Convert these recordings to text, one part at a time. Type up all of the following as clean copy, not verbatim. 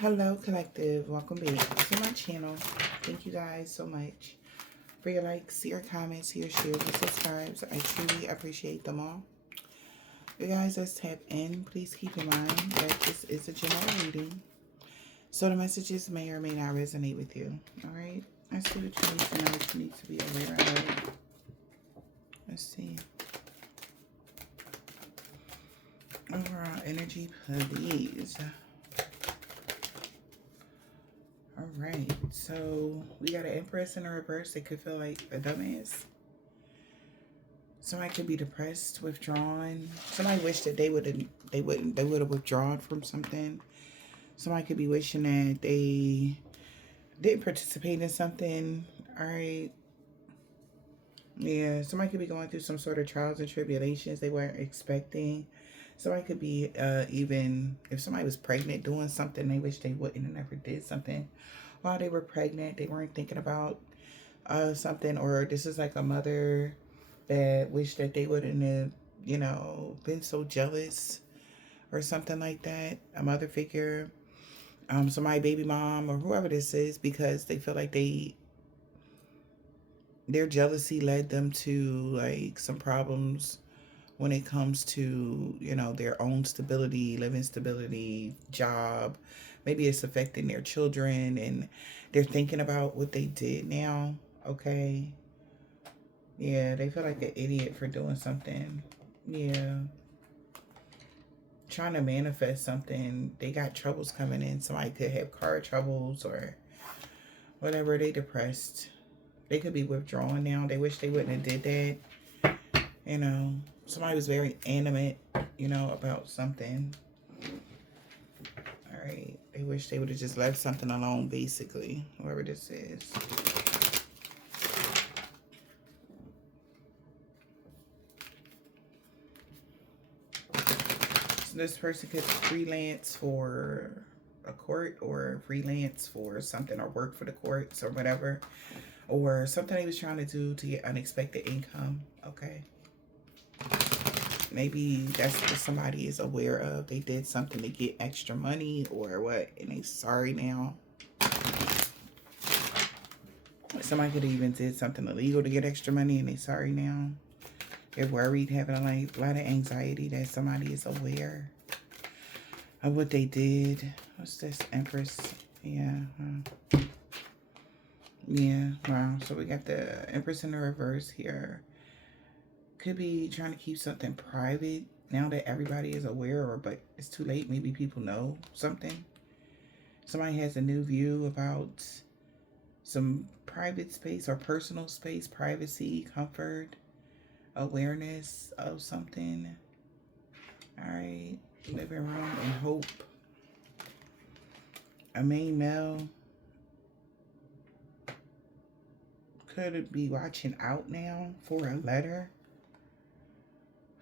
Hello collective, welcome back to my channel. Thank you guys so much for your likes, your comments, your shares, your subscribes. I truly appreciate them all. You guys, let's tap in. Please keep in mind that this is a general reading, so the messages may or may not resonate with you. All right, let's see what you need to know, what you need to be aware of. Let's see. Overall energy, please. Alright, so we got an Empress in the reverse. They could feel like a dumbass. Somebody could be depressed, withdrawn. Somebody wish that they would have withdrawn from something. Somebody could be wishing that they didn't participate in something. Alright. Yeah, somebody could be going through some sort of trials and tribulations they weren't expecting. Somebody could be even if somebody was pregnant doing something, they wish they wouldn't and never did something. While they were pregnant, they weren't thinking about something. Or this is like a mother that wished that they wouldn't have, you know, been so jealous or something like that. A mother figure, somebody baby mom or whoever this is, because they feel like their jealousy led them to like some problems when it comes to, you know, their own stability, living stability, job. Maybe it's affecting their children and they're thinking about what they did now. Okay. Yeah, they feel like an idiot for doing something. Yeah. Trying to manifest something. They got troubles coming in. Somebody could have car troubles or whatever. They depressed. They could be withdrawn now. They wish they wouldn't have did that. You know, somebody was very animate, you know, about something. All right. They wish they would have just left something alone, basically, whoever this is. So this person could freelance for a court or freelance for something or work for the courts or whatever. Or something they was trying to do to get unexpected income. Okay. Maybe that's what somebody is aware of. They did something to get extra money or what, and they sorry now. Somebody could have even did something illegal to get extra money and they sorry now. They're worried, having a lot of anxiety that somebody is aware of what they did. What's this? Empress. Yeah. Yeah. Wow. So we got the Empress in the reverse here. Could be trying to keep something private now that everybody is aware, but it's too late. Maybe people know something. Somebody has a new view about some private space or personal space, privacy, comfort, awareness of something. All right. Living room and hope. A main male could be watching out now for a letter.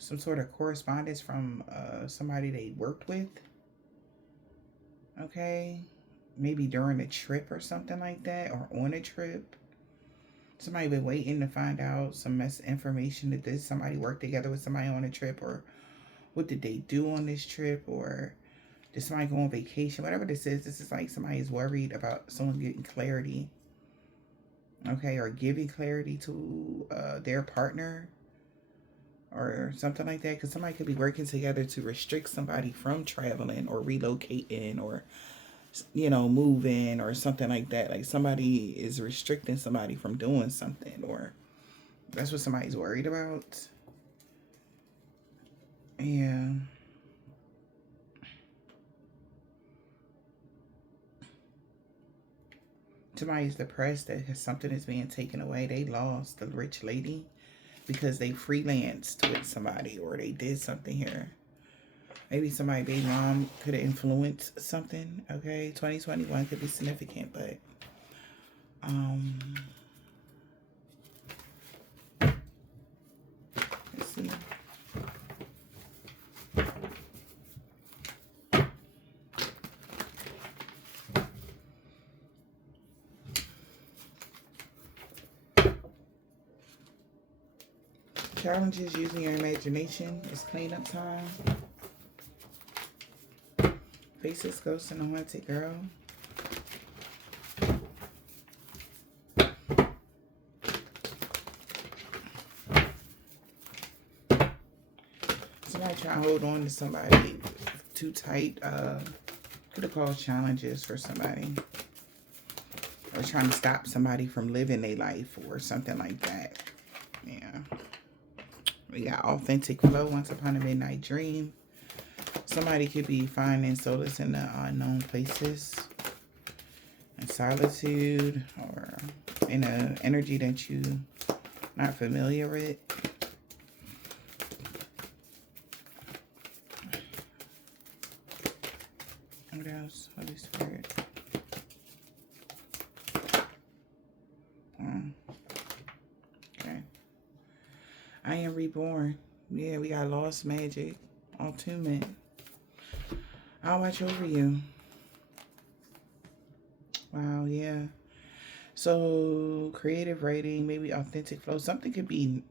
Some sort of correspondence from somebody they worked with. Okay. Maybe during a trip or something like that, or on a trip. Somebody been waiting to find out some information that did somebody work together with somebody on a trip, or what did they do on this trip, or did somebody go on vacation? Whatever this is like somebody's worried about someone getting clarity. Okay, or giving clarity to their partner or something like that, because somebody could be working together to restrict somebody from traveling or relocating or, you know, moving or something like that. Like somebody is restricting somebody from doing something, or that's what somebody's worried about. Yeah. Somebody's depressed that something is being taken away. They lost the rich lady because they freelanced with somebody or they did something here. Maybe somebody baby mom could have influenced something. Okay, 2021 could be significant, but let's see. Challenges using your imagination. It's cleanup time. Faces, Ghost, and the Haunted Girl. Somebody trying to hold on to somebody too tight. Could have caused challenges for somebody. Or trying to stop somebody from living their life or something like that. Yeah. We got authentic flow, once upon a midnight dream. Somebody could be finding solace in the unknown places. In solitude or in an energy that you're not familiar with. What else? Holy Spirit. Okay. I am reborn. Yeah, we got lost magic. Attunement. I'll watch over you. Wow, yeah. So, creative writing, maybe authentic flow. Something could be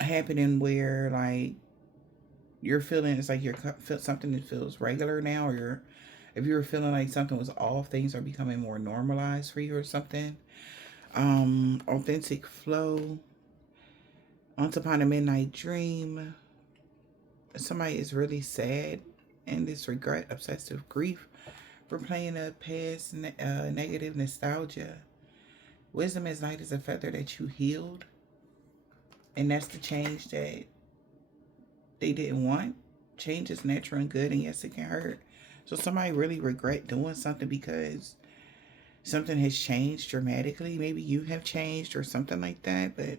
happening where, like, you're feeling, it's like you're something that feels regular now, or if you were feeling like something was off, things are becoming more normalized for you or something. Authentic flow. Once upon a midnight dream. Somebody is really sad and this regret, obsessive grief, replaying a past negative nostalgia. Wisdom is light as a feather that you healed. And that's the change that they didn't want. Change is natural and good, and yes, it can hurt. So somebody really regret doing something because something has changed dramatically. Maybe you have changed or something like that, but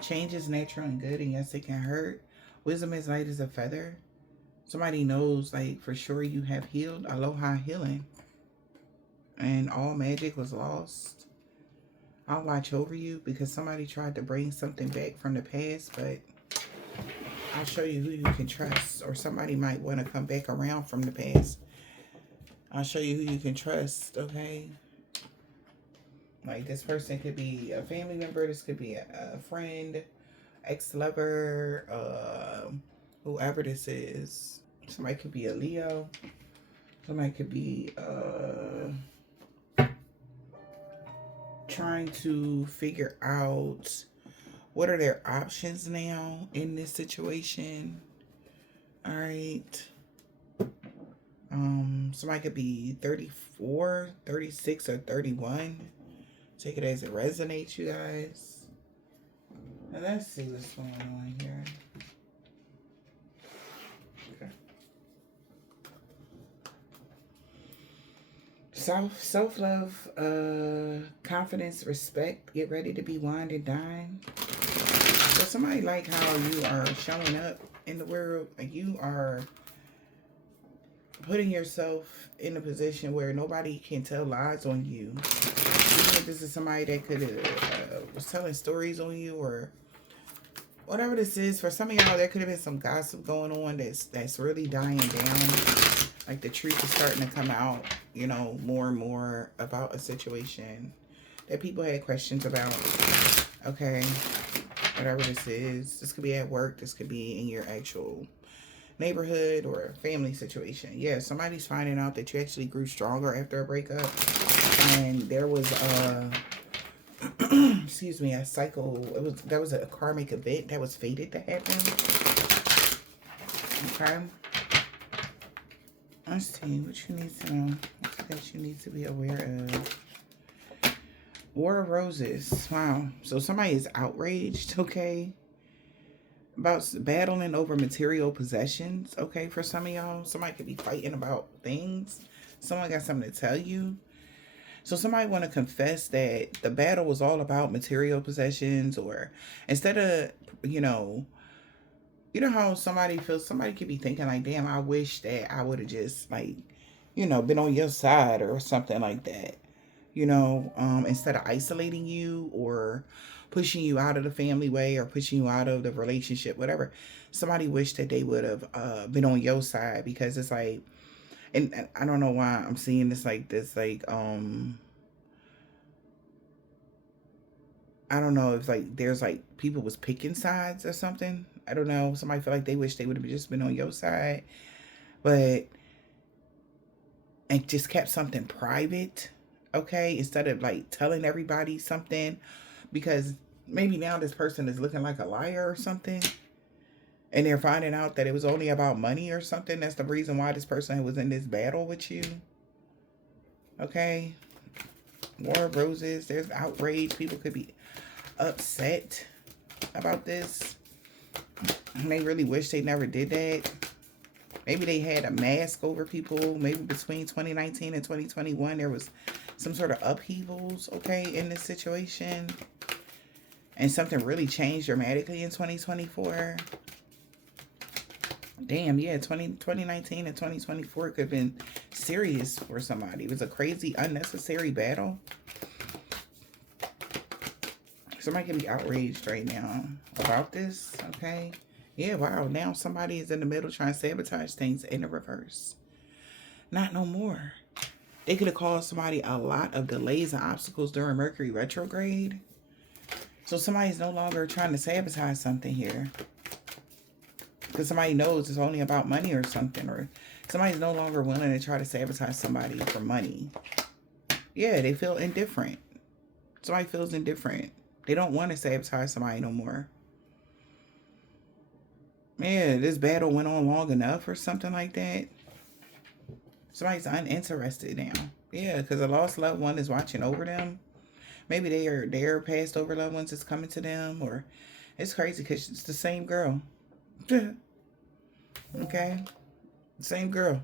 change is natural and good, and yes, it can hurt. Wisdom is light as a feather. Somebody knows, like, for sure you have healed. Aloha healing. And all magic was lost. I'll watch over you because somebody tried to bring something back from the past, but I'll show you who you can trust. Or somebody might want to come back around from the past. I'll show you who you can trust, okay? Like, this person could be a family member. This could be a friend, ex-lover, whoever this is. Somebody could be a Leo. Somebody could be trying to figure out what are their options now in this situation. All right. Somebody could be 34, 36, or 31. Take it as it resonates, you guys. And let's see what's going on here. Okay. Self-love, confidence, respect. Get ready to be wined and dined. So somebody like how you are showing up in the world. Like, you are putting yourself in a position where nobody can tell lies on you. Even if this is somebody that could was telling stories on you or whatever this is. For some of y'all, there could have been some gossip going on that's really dying down. Like, the truth is starting to come out, you know, more and more about a situation that people had questions about. Okay, whatever this is. This could be at work. This could be in your actual neighborhood or a family situation. Yeah, somebody's finding out that you actually grew stronger after a breakup. And there was excuse me, a cycle. That was a karmic event that was fated to happen. Okay. Let's see what you need to know. What's that you need to be aware of? War of Roses. Wow. So somebody is outraged, okay, about battling over material possessions, okay, for some of y'all. Somebody could be fighting about things. Someone got something to tell you. So somebody want to confess that the battle was all about material possessions, or instead of, you know how somebody feels, somebody could be thinking like, damn, I wish that I would have just, like, been on your side or something like that. Instead of isolating you or pushing you out of the family way or pushing you out of the relationship, whatever. Somebody wished that they would have been on your side, because it's like, and I don't know why I'm seeing this, like, I don't know if, like, there's, like, people was picking sides or something. I don't know. Somebody feel like they wish they would have just been on your side, but and just kept something private, okay, instead of like telling everybody something, because maybe now this person is looking like a liar or something, and they're finding out that it was only about money or something. That's the reason why this person was in this battle with you. Okay. War of Roses. There's outrage. People could be upset about this. They really wish they never did that. Maybe they had a mask over people. Maybe between 2019 and 2021, there was some sort of upheavals, okay, in this situation. And something really changed dramatically in 2024. Damn, yeah, 2019 and 2024 could have been serious for somebody. It was a crazy, unnecessary battle. Somebody can be outraged right now about this, okay? Yeah, wow, now somebody is in the middle trying to sabotage things in the reverse. Not no more. They could have caused somebody a lot of delays and obstacles during Mercury retrograde. So somebody's no longer trying to sabotage something here. Because somebody knows it's only about money or something. Or somebody's no longer willing to try to sabotage somebody for money. Yeah, they feel indifferent. Somebody feels indifferent. They don't want to sabotage somebody no more. Man, this battle went on long enough or something like that. Somebody's uninterested now. Yeah, because a lost loved one is watching over them. Maybe their past over loved ones is coming to them. Or it's crazy because it's the same girl. Okay? Same girl.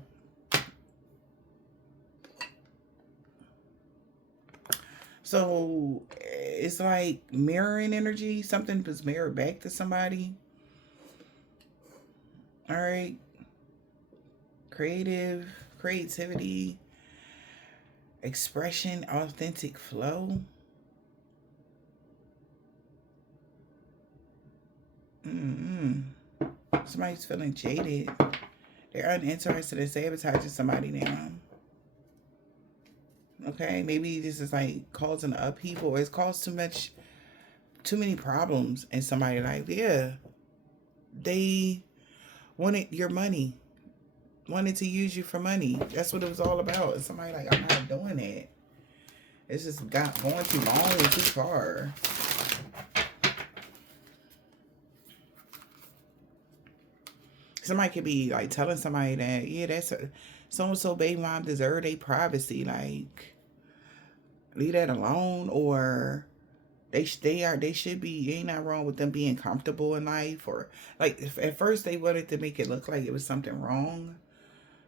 So it's like mirroring energy. Something was mirrored back to somebody. All right. Creativity, expression, authentic flow. Somebody's feeling jaded. They're uninterested in sabotaging somebody now. Okay, maybe this is like causing an upheaval, or it's caused too many problems in somebody's life. Yeah, they wanted your money, wanted to use you for money. That's what it was all about. And somebody like, I'm not doing it. It's just going too long and too far. Somebody could be like telling somebody that, yeah, that's so-and-so baby mom deserve their privacy. Like, leave that alone. Or they should be, ain't not wrong with them being comfortable in life. Or like, if at first they wanted to make it look like it was something wrong.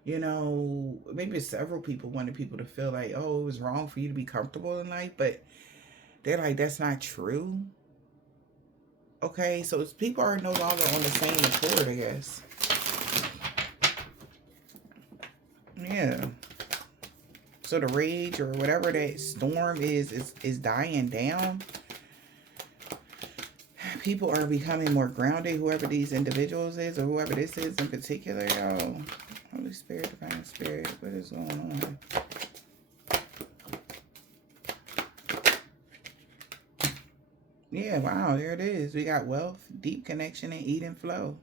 You know, maybe several people wanted people to feel like, oh, it was wrong for you to be comfortable in life. But they're like, that's not true. Okay, so people are no longer on the same accord, I guess. Yeah. So the rage or whatever that storm is dying down. People are becoming more grounded, whoever these individuals is, or whoever this is in particular, yo. Holy Spirit, Divine Spirit, what is going on? Yeah, wow, there it is. We got wealth, deep connection, and eat and flow.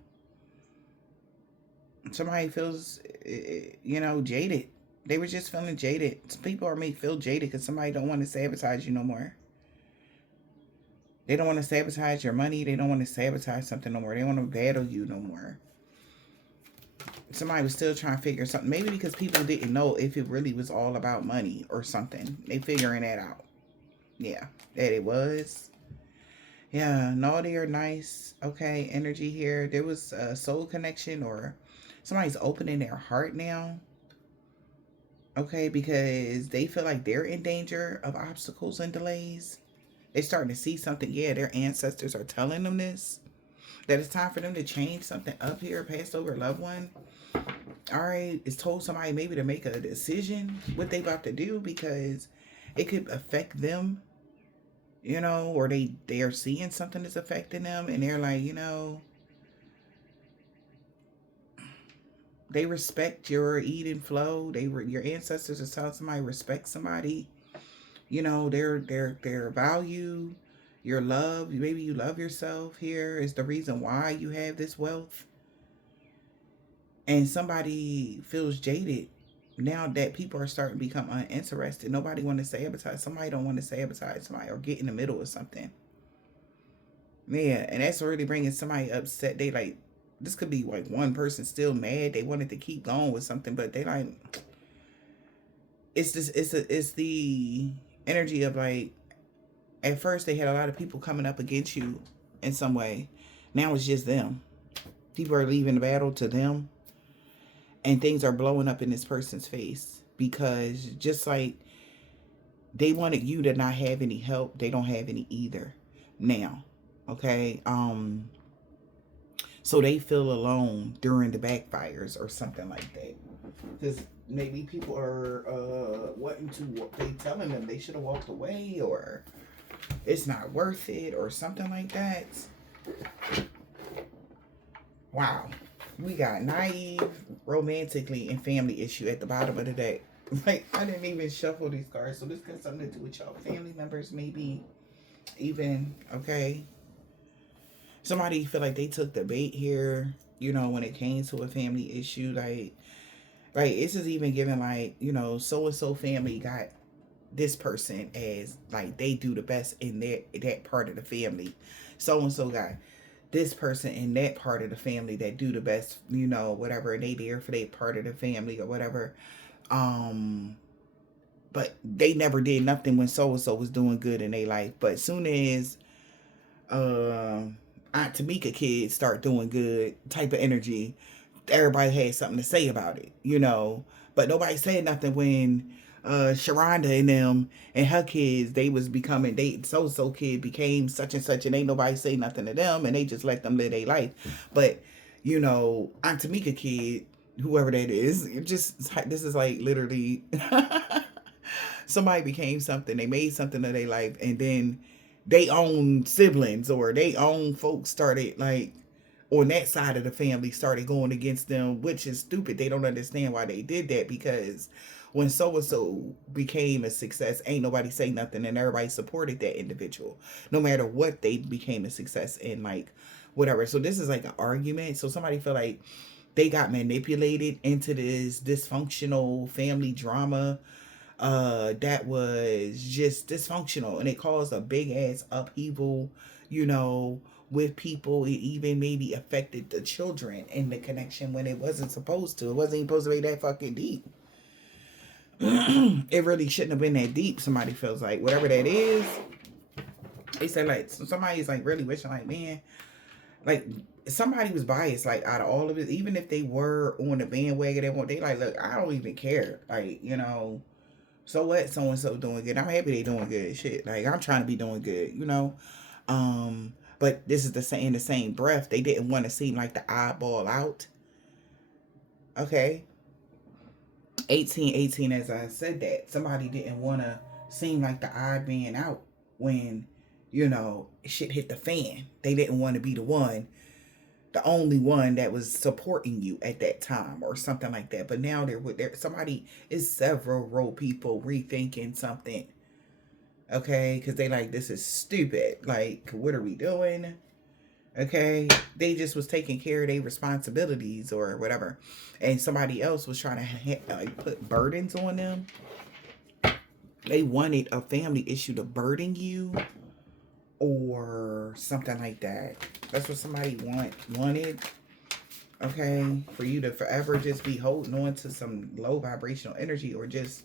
Somebody feels, jaded. They were just feeling jaded. Some people are made feel jaded because somebody don't want to sabotage you no more. They don't want to sabotage your money. They don't want to sabotage something no more. They don't want to battle you no more. Somebody was still trying to figure something. Maybe because people didn't know if it really was all about money or something. They figuring that out. Yeah, that it was. Yeah, naughty or nice. Okay, energy here. There was a soul connection, or somebody's opening their heart now. Okay, because they feel like they're in danger of obstacles and delays. They're starting to see something. Yeah, their ancestors are telling them this. That it's time for them to change something up here, passed over loved one. All right, it's told somebody maybe to make a decision what they about to do, because it could affect them, or they are seeing something that's affecting them, and they're like, they respect your eat and flow. Your ancestors are telling somebody respect somebody, their value, your love. Maybe you love yourself here is the reason why you have this wealth. And somebody feels jaded now that people are starting to become uninterested. Nobody want to sabotage. Somebody don't want to sabotage somebody or get in the middle of something. Yeah, and that's really bringing somebody upset. They like, this could be like one person still mad. They wanted to keep going with something, but they like, it's the energy of like, at first they had a lot of people coming up against you in some way. Now it's just them. People are leaving the battle to them, and things are blowing up in this person's face because just like they wanted you to not have any help, they don't have any either now. Okay. So they feel alone during the backfires or something like that, because maybe people are wanting to, they telling them they should have walked away, or it's not worth it, or something like that. Wow. We got naive, romantically, and family issue at the bottom of the deck. Like, I didn't even shuffle these cards, so this got something to do with y'all family members, maybe even. Okay. Somebody feel like they took the bait here, you know, when it came to a family issue. Like this is even given like, you know, so and so family got this person as like they do the best in that part of the family. So and so got this person in that part of the family that do the best, you know, whatever, and they there for that part of the family or whatever. But they never did nothing when so and so was doing good in their life. But as soon as Aunt Tamika kids start doing good type of energy, everybody had something to say about it, you know. But nobody said nothing when Sharonda and them and her kids, they was becoming, they so kid became such and such, and ain't nobody say nothing to them, and they just let them live their life. But you know, Aunt Tamika kid, whoever that is, this is like literally somebody became something, they made something of their life, and then they own siblings or they own folks started like on that side of the family started going against them, which is stupid. They don't understand why they did that, because when so and so became a success, ain't nobody say nothing, and everybody supported that individual no matter what they became a success in, like whatever. So this is like an argument. So somebody feel like they got manipulated into this dysfunctional family drama that was just dysfunctional, and it caused a big ass upheaval, you know, with people. It even maybe affected the children in the connection when it wasn't supposed to. It wasn't even supposed to be that fucking deep. It really shouldn't have been that deep. Somebody feels like whatever that is. They said like somebody's like really wishing like, man, like somebody was biased like out of all of it, even if they were on the bandwagon. They like, look, I don't even care, like, you know, so what, so and so doing good, I'm happy they doing good, shit, like I'm trying to be doing good, you know. But this is in the same breath, they didn't want to seem like the oddball out. Okay. 1818, as I said, that somebody didn't want to seem like the odd man out when, you know, shit hit the fan. They didn't want to be the only one that was supporting you at that time or something like that. But now somebody is several people rethinking something. Okay, because they like, this is stupid. Like, what are we doing? Okay, they just was taking care of their responsibilities or whatever, and somebody else was trying to put burdens on them. They wanted a family issue to burden you or something like that. That's what somebody wanted. Okay, for you to forever just be holding on to some low vibrational energy or just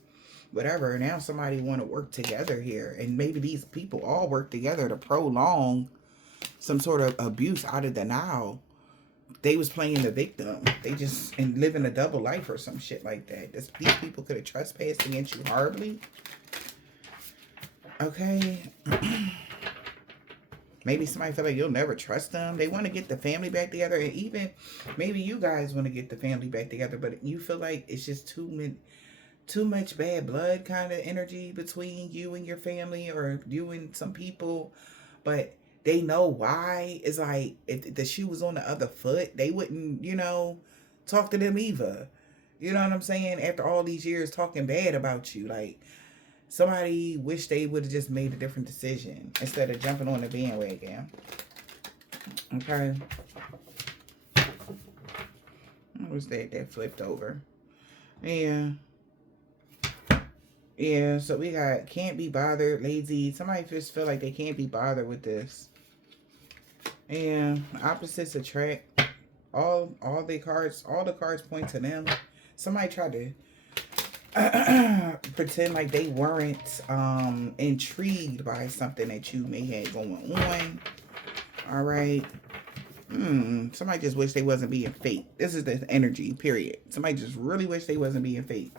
whatever. Now somebody want to work together here, and maybe these people all work together to prolong some sort of abuse out of denial. They was playing the victim. They just and living a double life or some shit like that. These people could have trespassed against you horribly. Okay. Maybe somebody feel like you'll never trust them. They want to get the family back together, and even maybe you guys want to get the family back together, but you feel like it's just too much bad blood kind of energy between you and your family, or you and some people, but they know why. It's like if the shoe was on the other foot, they wouldn't, you know, talk to them either. You know what I'm saying? After all these years talking bad about you, like Somebody wish they would have just made a different decision instead of jumping on the bandwagon. Okay. What was that flipped over? Yeah. Yeah, so we got can't be bothered, lazy. Somebody just feel like they can't be bothered with this. And opposites attract. All the cards point to them. Somebody tried to pretend like they weren't intrigued by something that you may have going on. All right. Somebody just wish they wasn't being fake. This is the energy, period. Somebody just really wish they wasn't being fake.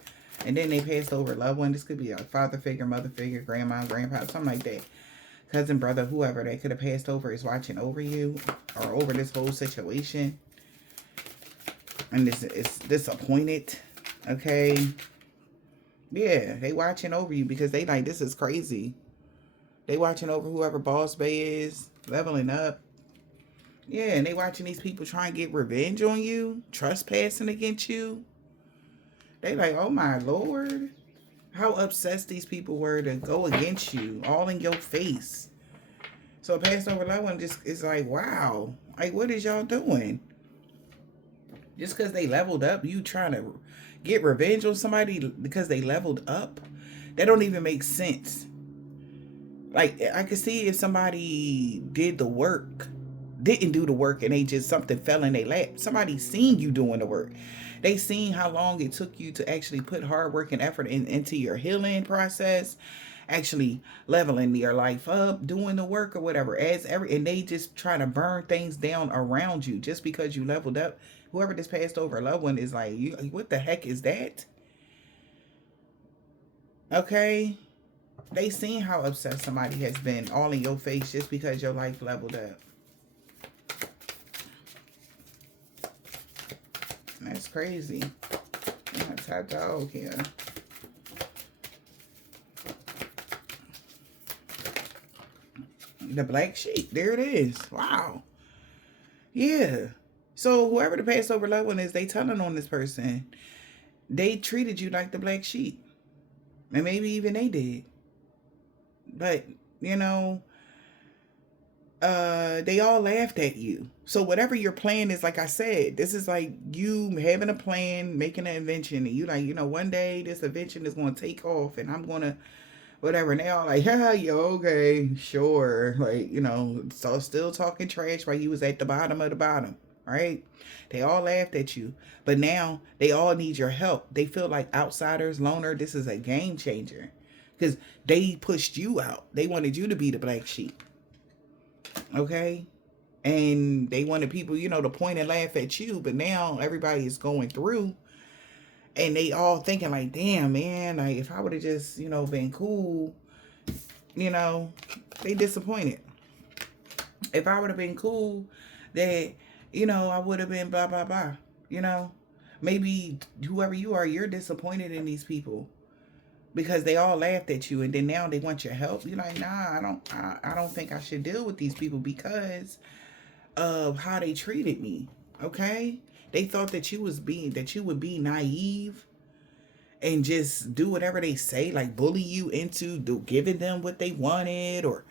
And then they passed over a loved one. This could be a father figure, mother figure, grandma, grandpa, something like that. Cousin, brother, whoever that could have passed over is watching over you or over this whole situation. And this is disappointed. Okay. Yeah, they watching over you because they like, this is crazy. They watching over whoever boss bay is, leveling up. Yeah, and they watching these people try and get revenge on you, trespassing against you. They like, oh my Lord. How obsessed these people were to go against you, all in your face. So a passed over loved one just is like, wow. Like, what is y'all doing? Just because they leveled up, you trying to get revenge on somebody because they leveled up? That don't even make sense. Like, I could see if somebody didn't do the work, and they just, something fell in their lap. Somebody seen you doing the work. They seen how long it took you to actually put hard work and effort into your healing process, actually leveling your life up, doing the work or whatever. And they just trying to burn things down around you just because you leveled up. Whoever just passed over a loved one is like, what the heck is that? Okay. They seen how obsessed somebody has been all in your face just because your life leveled up. That's crazy. That's hot dog here. The black sheep. There it is. Wow. Yeah. So whoever the passed over loved one is, they telling on this person. They treated you like the black sheep. And maybe even they did. But, they all laughed at you. So whatever your plan is, like I said, this is like you having a plan, making an invention, and you like, one day this invention is going to take off and I'm going to whatever. And they all like, yeah, okay, sure. Like, so still talking trash while you was at the bottom of the bottom, right? They all laughed at you. But now they all need your help. They feel like outsiders, loner. This is a game changer. Because they pushed you out. They wanted you to be the black sheep. Okay? And they wanted people, to point and laugh at you. But now everybody is going through. And they all thinking like, damn, man, like if I would have just, been cool, they disappointed. If I would have been cool, that, I would have been blah, blah, blah, Maybe whoever you are, you're disappointed in these people because they all laughed at you, and then now they want your help. You're like, nah, I don't think I should deal with these people because of how they treated me. Okay? They thought that you would be naive and just do whatever they say, like bully you into giving them what they wanted, or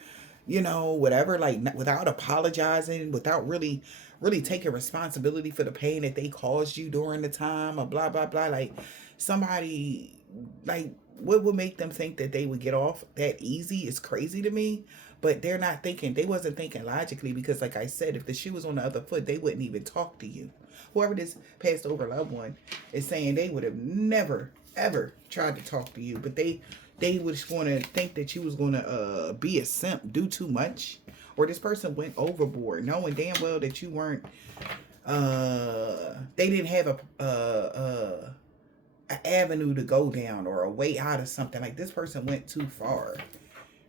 whatever, like without apologizing, without really taking responsibility for the pain that they caused you during the time, or blah blah blah. Like somebody, like, what would make them think that they would get off that easy is crazy to me. But they wasn't thinking logically, because like I said, if the shoe was on the other foot, they wouldn't even talk to you. Whoever this passed over loved one is saying they would have never ever tried to talk to you, but they would just want to think that you was going to be a simp, do too much, or this person went overboard, knowing damn well that you weren't. They didn't have an avenue to go down or a way out of something. Like this person went too far,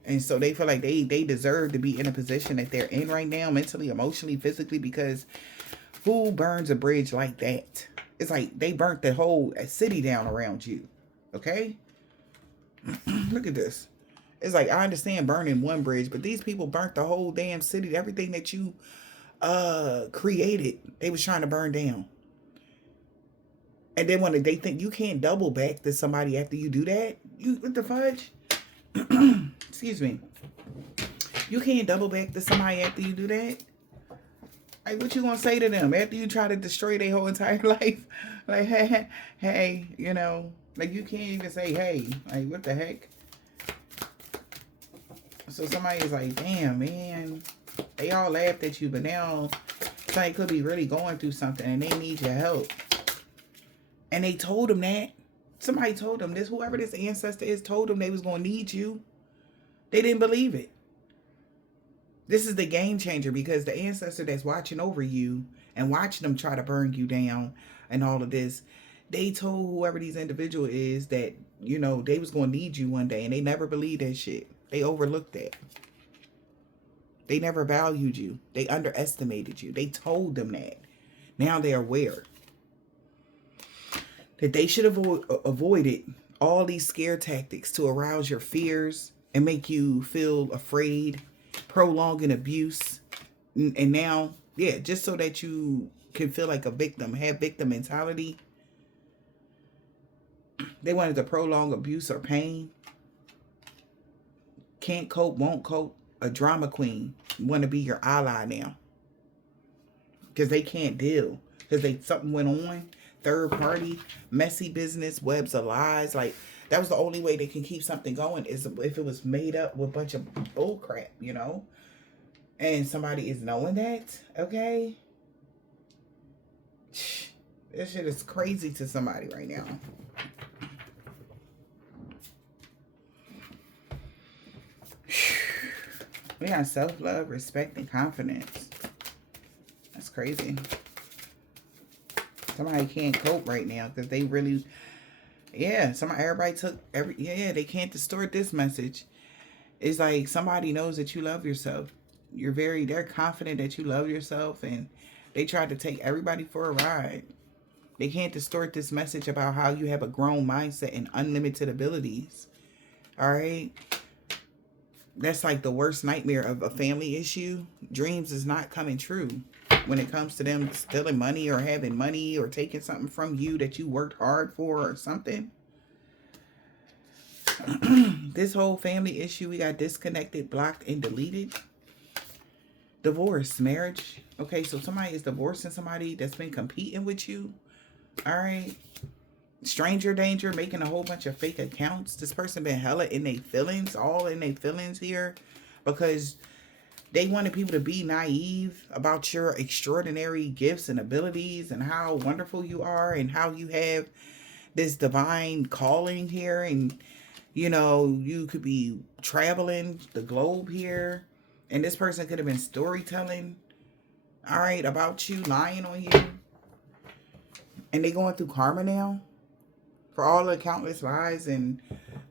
and so they feel like they deserve to be in a position that they're in right now, mentally, emotionally, physically, because who burns a bridge like that? It's like they burnt the whole city down around you. Okay? Look at this. It's like, I understand burning one bridge, but these people burnt the whole damn city. Everything that you created, they was trying to burn down. And then when they think you can't double back to somebody after you do that, what the fudge? Excuse me. You can't double back to somebody after you do that. Like, what you gonna say to them after you try to destroy their whole entire life? Like, hey, like you can't even say hey. Like, what the heck? So somebody is like, damn, man, they all laughed at you, but now somebody could be really going through something and they need your help. And they told them that. Somebody told them this, whoever this ancestor is, told them they was gonna need you. They didn't believe it. This is the game changer, because the ancestor that's watching over you and watching them try to burn you down and all of this, they told whoever these individual is that, they was going to need you one day, and they never believed that shit. They overlooked that. They never valued you. They underestimated you. They told them that. Now they're aware that they should have avoided all these scare tactics to arouse your fears and make you feel afraid, prolonging abuse, and now, just so that you can feel like a victim, have victim mentality. They wanted to prolong abuse or pain. Can't cope, won't cope. A drama queen want to be your ally now, because they can't deal, because something went on. Third party, messy business, webs of lies. Like, that was the only way they can keep something going, is if it was made up with a bunch of bull crap, and somebody is knowing that. Okay, this shit is crazy to somebody right now. We got self-love, respect, and confidence. That's crazy. Somebody can't cope right now because they really, everybody took they can't distort this message. It's like somebody knows that you love yourself. They're confident that you love yourself, and they try to take everybody for a ride. They can't distort this message about how you have a grown mindset and unlimited abilities. All right? That's like the worst nightmare of a family issue. Dreams is not coming true when it comes to them stealing money or having money or taking something from you that you worked hard for or something. This whole family issue, we got disconnected, blocked, and deleted. Divorce, marriage. Okay, so somebody is divorcing somebody that's been competing with you. All right. Stranger danger, making a whole bunch of fake accounts. This person been hella in their feelings, all in their feelings here, because they wanted people to be naive about your extraordinary gifts and abilities and how wonderful you are and how you have this divine calling here. And, you could be traveling the globe here. And this person could have been storytelling, all right, about you, lying on you. And they going through karma now for all the countless lies and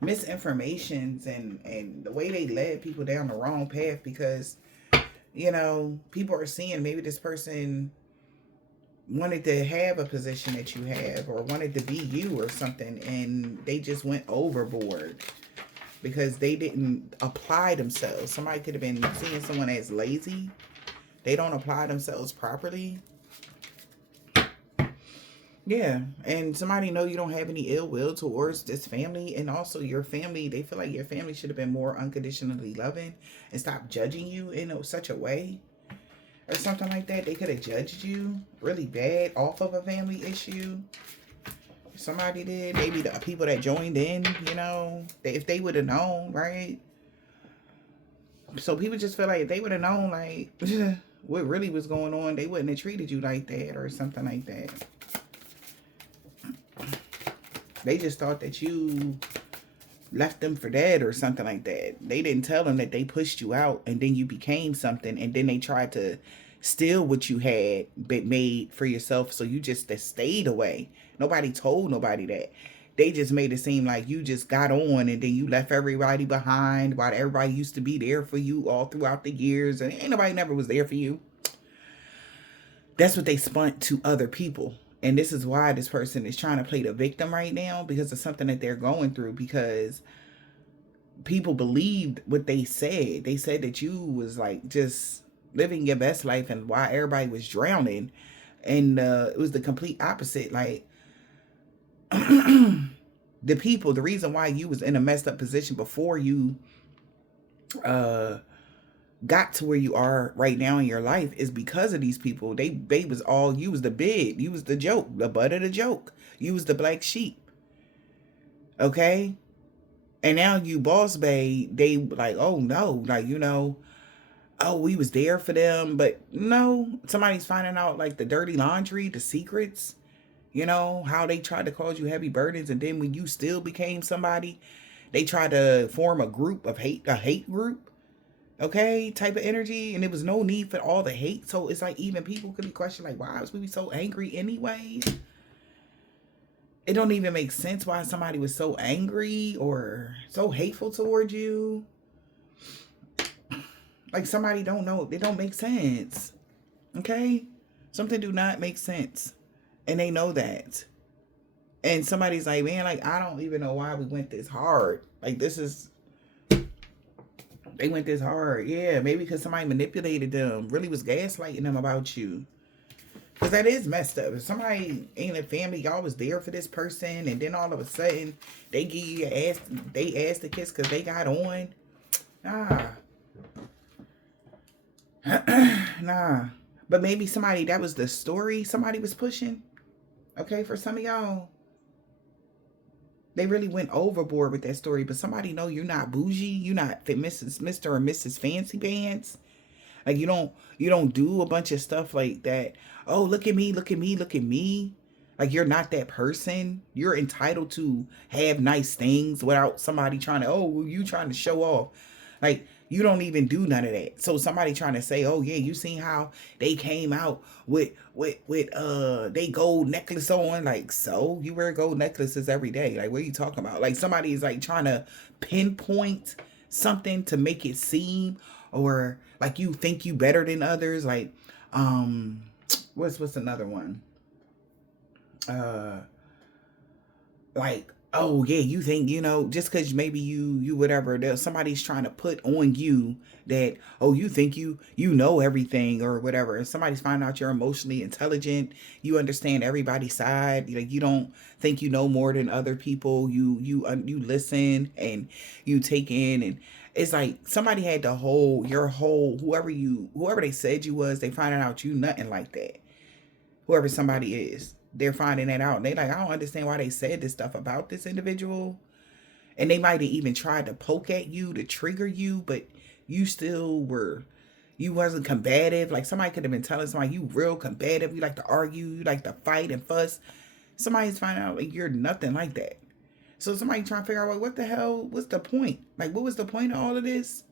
misinformations and the way they led people down the wrong path, because people are seeing maybe this person wanted to have a position that you have or wanted to be you or something, and they just went overboard because they didn't apply themselves. Somebody could have been seeing someone as lazy. They don't apply themselves properly. Yeah, and somebody know you don't have any ill will towards this family, and also your family, they feel like your family should have been more unconditionally loving and stop judging you in such a way or something like that. They could have judged you really bad off of a family issue. Somebody did. Maybe the people that joined in, if they would have known, right? So people just feel like if they would have known, like, what really was going on, they wouldn't have treated you like that or something like that. They just thought that you left them for dead or something like that. They didn't tell them that they pushed you out and then you became something, and then they tried to steal what you had made for yourself, so you just stayed away. Nobody told nobody that. They just made it seem like you just got on and then you left everybody behind while everybody used to be there for you all throughout the years, and ain't nobody never was there for you. That's what they spun to other people. And this is why this person is trying to play the victim right now, because of something that they're going through, because people believed what they said. They said that you was like just living your best life and while everybody was drowning. And it was the complete opposite. Like, The people, the reason why you was in a messed up position before you got to where you are right now in your life is because of these people. They was all, you was the bid, you was the joke, the butt of the joke, you was the black sheep. Okay, and now you boss babe. They like, oh no, like, oh, we was there for them, but no, somebody's finding out like the dirty laundry, the secrets. How they tried to cause you heavy burdens, and then when you still became somebody, they tried to form a group of hate, a hate group, okay, type of energy, and there was no need for all the hate. So it's like, even people could be questioning, like, why was we so angry anyways? It don't even make sense why somebody was so angry or so hateful towards you. Like, somebody don't know, it don't make sense. Okay, something do not make sense, and they know that. And somebody's like, man, like, I don't even know why we went this hard. Like, they went this hard. Yeah, maybe because somebody manipulated them, really was gaslighting them about you. Because that is messed up. If somebody ain't a family, y'all was there for this person, and then all of a sudden they give you your ass, they ass to kiss because they got on. Nah. Nah. But maybe somebody, that was the story somebody was pushing. Okay, for some of y'all, they really went overboard with that story. But somebody know you're not bougie. You're not Mr. or Mrs. Fancy Pants. Like, you don't do a bunch of stuff like that. Oh, look at me, look at me, look at me. Like, you're not that person. You're entitled to have nice things without somebody trying to, oh, you trying to show off. Like, you don't even do none of that. So somebody trying to say, oh yeah, you seen how they came out with they gold necklace on. Like, so you wear gold necklaces every day. Like, what are you talking about? Like, somebody is like trying to pinpoint something to make it seem, or like you think you better than others. Like, what's another one? Like, oh yeah, you think, just because maybe you whatever, there's somebody's trying to put on you that, oh, you think you know everything or whatever, and somebody's finding out you're emotionally intelligent, you understand everybody's side, like, you don't think you know more than other people, you listen and you take in, and it's like somebody had to hold your whole, whoever they said you was, they finding out you nothing like that. Whoever somebody is, they're finding that out. And they like, I don't understand why they said this stuff about this individual. And they might have even tried to poke at you to trigger you, but you still you wasn't combative. Like, somebody could have been telling somebody, you real combative, you like to argue, you like to fight and fuss. Somebody's finding out like you're nothing like that. So somebody trying to figure out, like, what the hell, what's the point? Like, what was the point of all of this?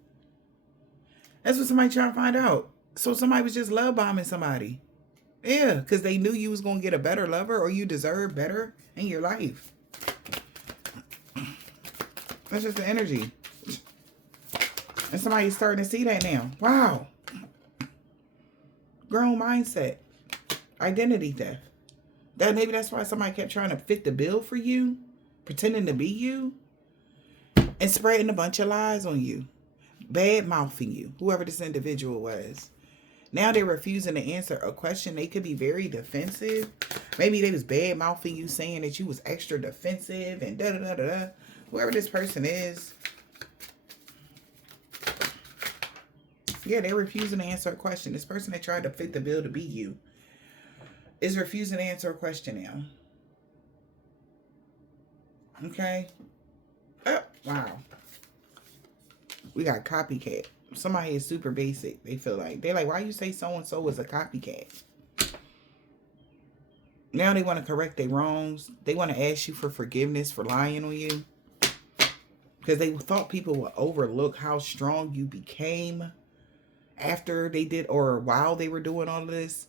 That's what somebody trying to find out. So somebody was just love bombing somebody. Yeah, because they knew you was going to get a better lover, or you deserve better in your life. That's just the energy. And somebody's starting to see that now. Wow. Grown mindset. Identity theft. Maybe that's why somebody kept trying to fit the bill for you, pretending to be you, and spreading a bunch of lies on you. Bad mouthing you, whoever this individual was. Now they're refusing to answer a question. They could be very defensive. Maybe they was bad mouthing you, saying that you was extra defensive and da da da da da. Whoever this person is. Yeah, they're refusing to answer a question. This person that tried to fit the bill to be you is refusing to answer a question now. Okay. Oh, wow. We got copycat. Somebody is super basic. They feel like, they're like, why you say so-and-so is a copycat? Now they want to correct their wrongs. They want to ask you for forgiveness for lying on you. Because they thought people would overlook how strong you became after they did, or while they were doing all of this.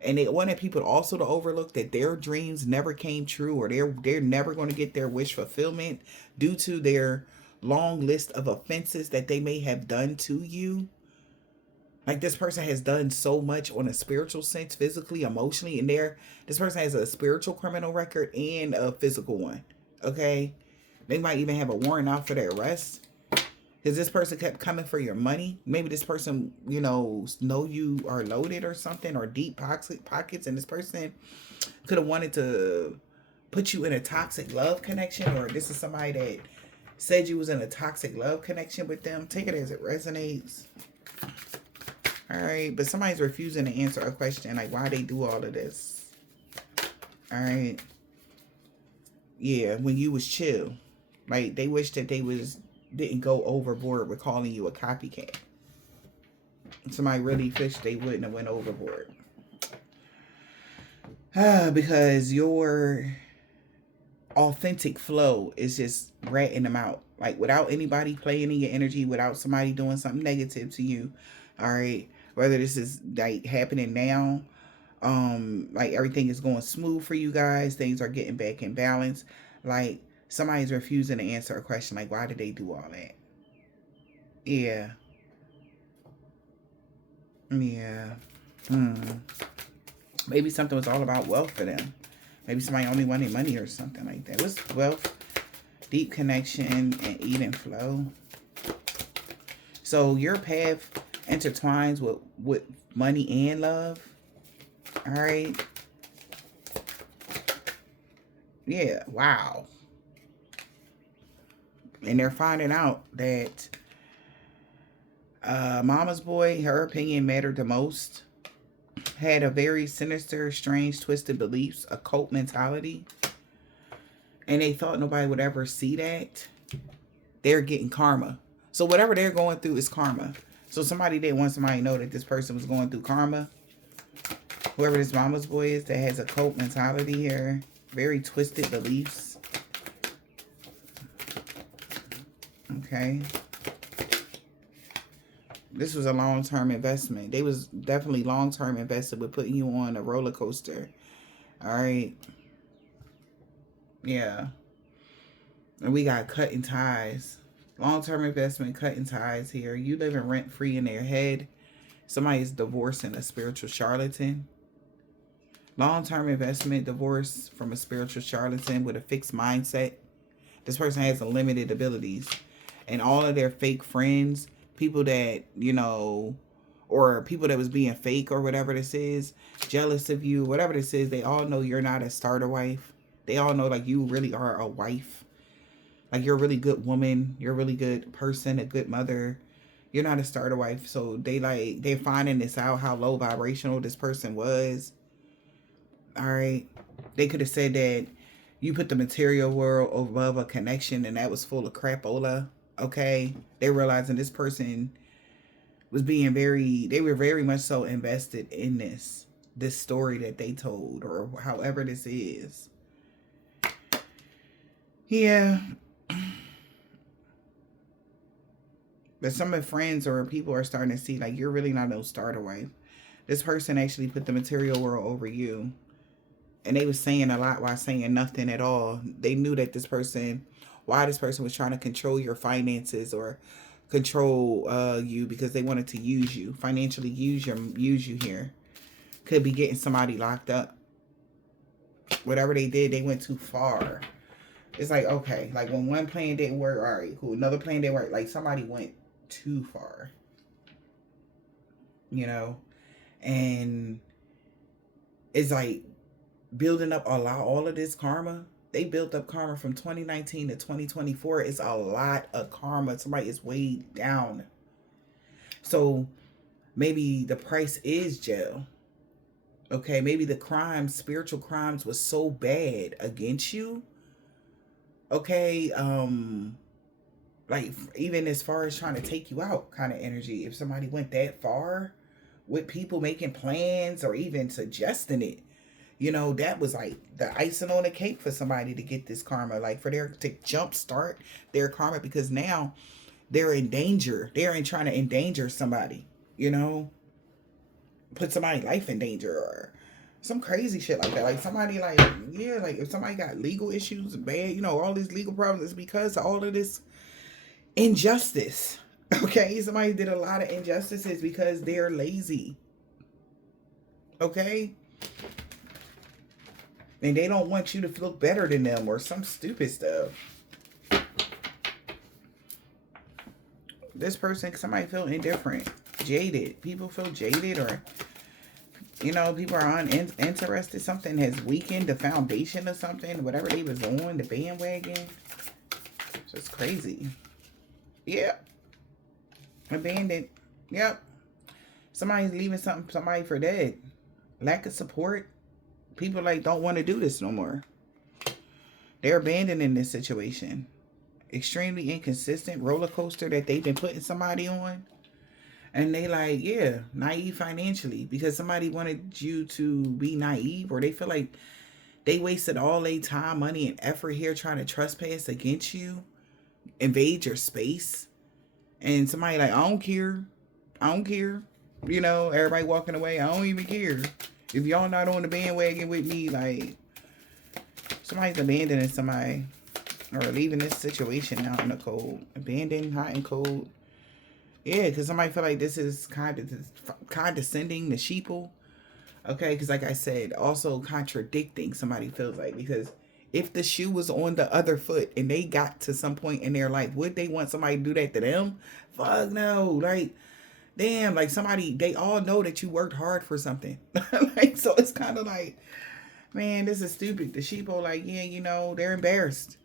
And they wanted people also to overlook that their dreams never came true, or they're never going to get their wish fulfillment due to their long list of offenses that they may have done to you. Like, this person has done so much on a spiritual sense, physically, emotionally, and this person has a spiritual criminal record and a physical one. Okay, they might even have a warrant out for their arrest because this person kept coming for your money. Maybe this person, know you are loaded or something, or deep pockets, and this person could have wanted to put you in a toxic love connection, or this is somebody that said you was in a toxic love connection with them. Take it as it resonates. All right, but somebody's refusing to answer a question, like why they do all of this. All right. Yeah, when you was chill. Like they wish that they didn't go overboard with calling you a copycat. Somebody really wished they wouldn't have went overboard. Because your authentic flow is just ratting them out. Like without anybody playing in your energy, without somebody doing something negative to you. All right. Whether this is like happening now, like everything is going smooth for you guys. Things are getting back in balance. Like somebody's refusing to answer a question like, why did they do all that? Yeah. Yeah. Maybe something was all about wealth for them. Maybe somebody only wanted money or something like that. What's wealth, deep connection, and even flow? So your path intertwines with money and love. All right. Yeah. Wow. And they're finding out that mama's boy, her opinion mattered the most. Had a very sinister, strange, twisted beliefs, a cult mentality. And they thought nobody would ever see that. They're getting karma. So whatever they're going through is karma. So somebody didn't want somebody to know that this person was going through karma. Whoever this mama's boy is that has a cult mentality here. Very twisted beliefs. Okay. This was a long-term investment. They was definitely long-term invested with putting you on a roller coaster. All right. Yeah. And we got cutting ties. Long-term investment, cutting ties here. You living rent-free in their head. Somebody's divorcing a spiritual charlatan. Long-term investment, divorce from a spiritual charlatan with a fixed mindset. This person has unlimited abilities. And all of their fake friends, people that, you know, or people that was being fake or whatever this is, jealous of you, whatever this is, they all know you're not a starter wife. They all know like you really are a wife. Like you're a really good woman. You're a really good person, a good mother. You're not a starter wife. So they're finding this out, how low vibrational this person was. All right. They could have said that you put the material world above a connection and that was full of crapola. Okay. They're realizing this person was being they were very much so invested in this story that they told, or however this is. Yeah. But some of the friends or people are starting to see like you're really not no starter wife. This person actually put the material world over you. And they was saying a lot while saying nothing at all. They knew that why this person was trying to control your finances or control you because they wanted to use you, financially use you here. Could be getting somebody locked up. Whatever they did, they went too far. It's like, okay, like when one plan didn't work, all right, cool. Another plan didn't work. Like somebody went too far. You know? And it's like building up all of this karma. They built up karma from 2019 to 2024. It's a lot of karma. Somebody is weighed down. So maybe the price is jail. Okay, maybe the spiritual crimes was so bad against you. Okay, like even as far as trying to take you out kind of energy. If somebody went that far with people making plans or even suggesting it, you know, that was like the icing on the cake for somebody to get this karma, like for to jumpstart their karma, because now they're in danger. They're trying to endanger somebody, you know, put somebody's life in danger or some crazy shit like that. Like somebody like, yeah, like if somebody got legal issues, bad, you know, all these legal problems, it's because of all of this injustice. Okay, somebody did a lot of injustices because they're lazy. Okay. And they don't want you to look better than them or some stupid stuff. This person, somebody feel indifferent, jaded. People feel jaded or You know, people are uninterested. Something has weakened the foundation of something, whatever they was on, the bandwagon. So it's crazy. Yep. Abandoned. Yep. Somebody's leaving somebody for dead. Lack of support. People like don't want to do this no more. They're abandoning this situation. Extremely inconsistent roller coaster that they've been putting somebody on. And they like, yeah, naive financially because somebody wanted you to be naive, or they feel like they wasted all their time, money, and effort here trying to trespass against you, invade your space. And somebody like, I don't care. I don't care. You know, everybody walking away. I don't even care. If y'all not on the bandwagon with me, like, somebody's abandoning somebody or leaving this situation out in the cold. Abandoned, hot and cold. Yeah, because somebody feel like this is condescending, the sheeple. Okay, because like I said, also contradicting somebody feels like. Because if the shoe was on the other foot and they got to some point in their life, would they want somebody to do that to them? Fuck no. Like, damn, like somebody, they all know that you worked hard for something. Like, so it's kind of like, man, this is stupid. The sheeple, like, yeah, you know, they're embarrassed.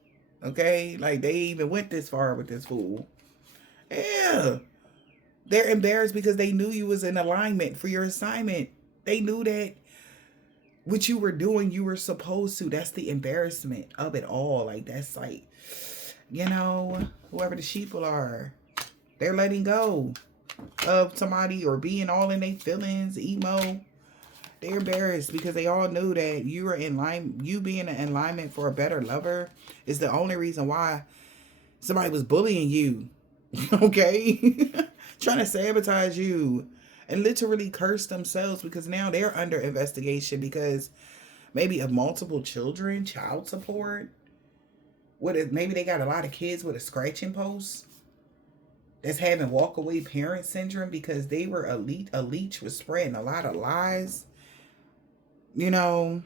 Okay, like they even went this far with this fool. Yeah. They're embarrassed because they knew you was in alignment for your assignment. They knew that what you were doing, you were supposed to. That's the embarrassment of it all. Like, that's like, you know, whoever the sheeple are, they're letting go of somebody or being all in their feelings, emo. They're embarrassed because they all knew that you were in line. You being in alignment for a better lover is the only reason why somebody was bullying you. Okay? Trying to sabotage you and literally curse themselves because now they're under investigation because maybe of multiple children, child support. Maybe they got a lot of kids with a scratching post that's having walkaway parent syndrome because they were a leech was spreading a lot of lies, you know,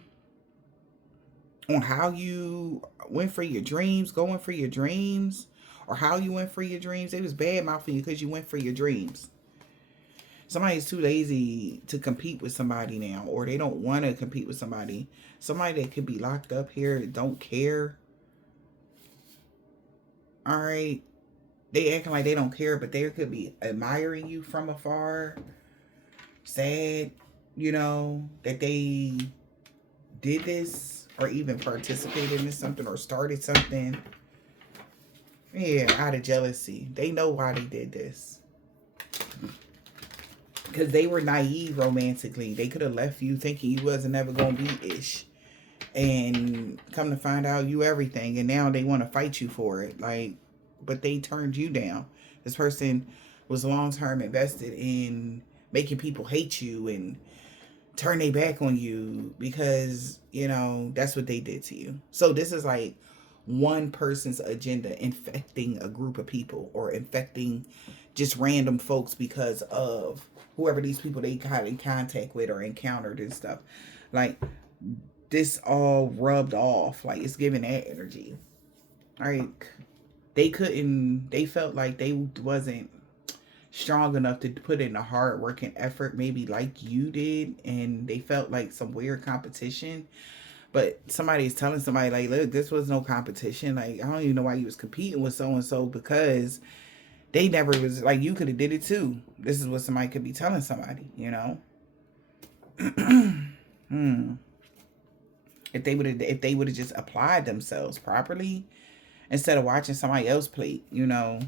on how you went for your dreams, going for your dreams, or how you went for your dreams. They was bad mouthing you because you went for your dreams. Somebody's too lazy to compete with somebody now, or they don't want to compete with somebody. Somebody that could be locked up here, don't care. All right. They acting like they don't care, but they could be admiring you from afar. Sad, you know, that they did this or even participated in something or started something. Yeah, out of jealousy. They know why they did this. Because they were naive romantically. They could have left you thinking you wasn't ever going to be ish. And come to find out you everything. And now they want to fight you for it. Like, but they turned you down. This person was long-term invested in making people hate you and turn their back on you because, you know, that's what they did to you. So this is like one person's agenda infecting a group of people or infecting just random folks because of whoever these people they got in contact with or encountered and stuff. Like, this all rubbed off. Like, it's giving that energy. Like, they felt like they wasn't strong enough to put in the hard work and effort maybe like you did, and they felt like some weird competition. But somebody's telling somebody like, look, this was no competition. Like, I don't even know why you was competing with so and so, because they never was like, you could have did it too. This is what somebody could be telling somebody, you know. If they would have just applied themselves properly instead of watching somebody else play, you know.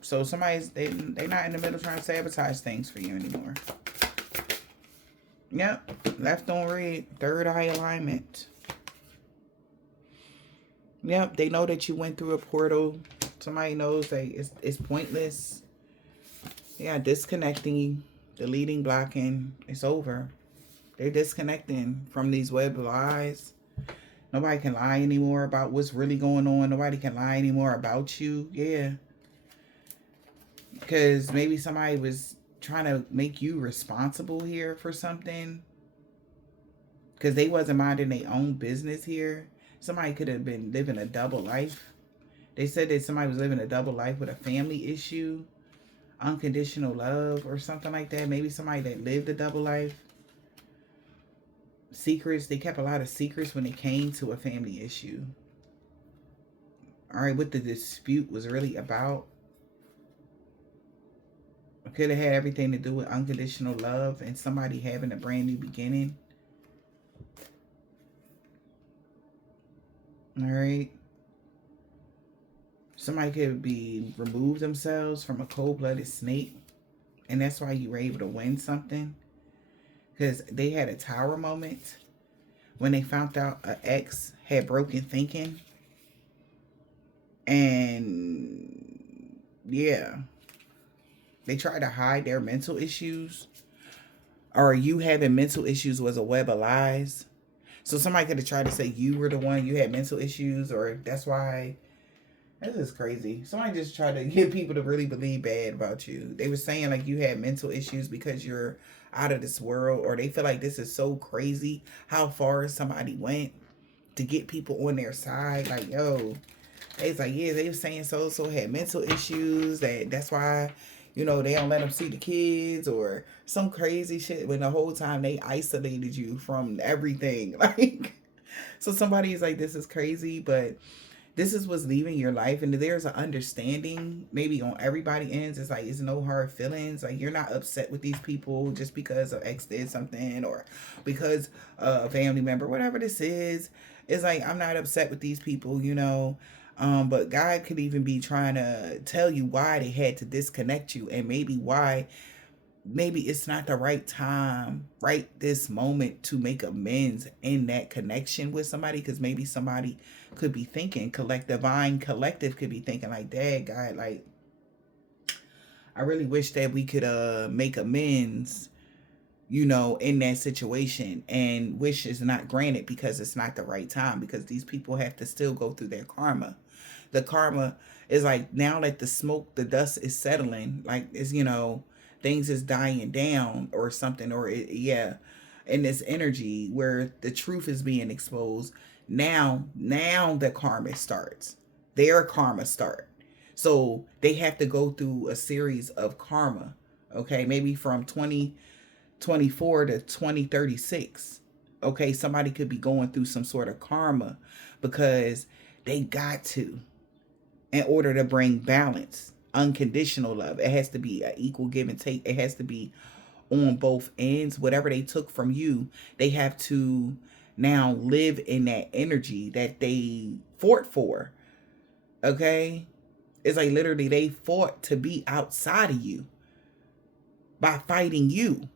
So they not in the middle trying to sabotage things for you anymore. Yep, left on red, third eye alignment. Yep, they know that you went through a portal. Somebody knows that it's pointless. Yeah, disconnecting, deleting, blocking. It's over. They're disconnecting from these web lies. Nobody can lie anymore about what's really going on. Nobody can lie anymore about you. Yeah. Because maybe somebody was trying to make you responsible here for something. Because they wasn't minding their own business here. Somebody could have been living a double life. They said that somebody was living a double life with a family issue. unconditional love or something like that. Maybe somebody that lived a double life. Secrets. They kept a lot of secrets when it came to a family issue. All right, what the dispute was really about. Could have had everything to do with unconditional love and somebody having a brand new beginning. All right. Somebody could be remove themselves from a cold-blooded snake, and that's why you were able to win something, because they had a tower moment when they found out an ex had broken thinking. And yeah, they tried to hide their mental issues, or you having mental issues was a web of lies. So somebody could have tried to say you were the one, you had mental issues, or that's why. This is crazy. Somebody just tried to get people to really believe bad about you. They were saying like you had mental issues because you're out of this world, or they feel like this is so crazy how far somebody went to get people on their side. Like, yo, they was like, yeah, they were saying so had mental issues, that's why, they don't let them see the kids or some crazy shit, when the whole time they isolated you from everything. Like, so somebody's like, this is crazy, but this is what's leaving your life, and there's an understanding maybe on everybody ends. It's like, it's no hard feelings. Like, you're not upset with these people just because an ex did something, or because a family member, whatever this is. It's like, I'm not upset with these people, but God could even be trying to tell you why they had to disconnect you, and maybe it's not the right time, right this moment, to make amends in that connection with somebody, because maybe somebody could be thinking, divine collective could be thinking like, dad, God, like, I really wish that we could make amends, in that situation, and wish is not granted because it's not the right time, because these people have to still go through their karma. The karma is like, now that the dust is settling, like, is, things is dying down or something, or in this energy where the truth is being exposed. Now the karma starts. Their karma start. So they have to go through a series of karma. Okay, maybe from 2024 to 2036. Okay, somebody could be going through some sort of karma because they got to, in order to bring balance, unconditional love. It has to be an equal give and take. It has to be on both ends. Whatever they took from you, they have to now live in that energy that they fought for. Okay? It's like literally they fought to be outside of you by fighting you.